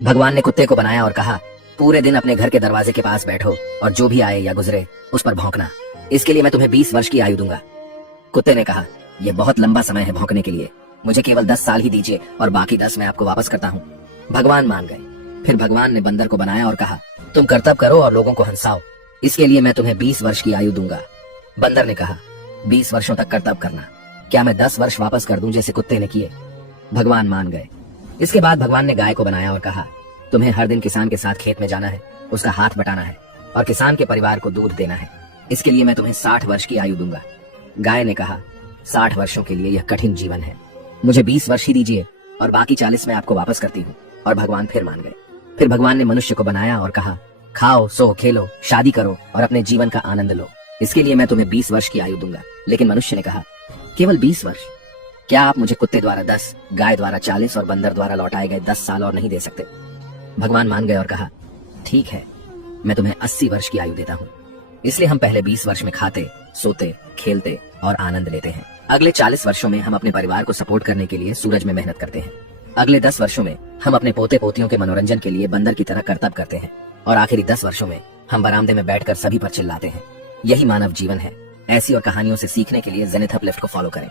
भगवान ने कुत्ते को बनाया और कहा, पूरे दिन अपने घर के दरवाजे के पास बैठो और जो भी आए या गुजरे उस पर भौंकना। इसके लिए मैं तुम्हें 20 वर्ष की आयु दूंगा। कुत्ते ने कहा, यह बहुत लंबा समय है भौंकने के लिए, मुझे केवल 10 साल ही दीजिए और बाकी 10 मैं आपको वापस करता हूँ। भगवान मान गए। फिर भगवान ने बंदर को बनाया और कहा, तुम कर्तव्य करो और लोगों को हंसाओ, इसके लिए मैं तुम्हें 20 वर्ष की आयु दूंगा। बंदर ने कहा, 20 वर्षों तक कर्तव्य करना, क्या मैं 10 वर्ष वापस कर दूं जैसे कुत्ते ने किए? भगवान मान गए। इसके बाद भगवान ने गाय को बनाया और कहा, तुम्हें हर दिन किसान के साथ खेत में जाना है, उसका हाथ बटाना है और किसान के परिवार को दूध देना है, इसके लिए मैं तुम्हें 60 वर्ष की आयु दूंगा। गाय ने कहा, 60 वर्षों के लिए यह कठिन जीवन है, मुझे 20 वर्ष ही दीजिए और बाकी 40 मैं आपको वापस करती हूँ। और भगवान फिर मान गए। फिर भगवान ने मनुष्य को बनाया और कहा, खाओ, सो, खेलो, शादी करो और अपने जीवन का आनंद लो, इसके लिए मैं तुम्हें 20 वर्ष की आयु दूंगा। लेकिन मनुष्य ने कहा, केवल 20 वर्ष? क्या आप मुझे कुत्ते द्वारा 10, गाय द्वारा 40 और बंदर द्वारा लौटाए गए 10 साल और नहीं दे सकते? भगवान मान गए और कहा, ठीक है, मैं तुम्हें 80 वर्ष की आयु देता हूँ। इसलिए हम पहले 20 वर्ष में खाते, सोते, खेलते और आनंद लेते हैं। अगले 40 वर्षों में हम अपने परिवार को सपोर्ट करने के लिए सूरज में मेहनत करते हैं। अगले 10 वर्षों में हम अपने पोते पोतियों के मनोरंजन के लिए बंदर की तरह कर्तव्य करते हैं और आखिरी 10 वर्षों में हम बरामदे में बैठकर सभी पर चिल्लाते हैं। यही मानव जीवन है। ऐसी और कहानियों से सीखने के लिए जेनिथ अपलिफ्ट को फॉलो करें।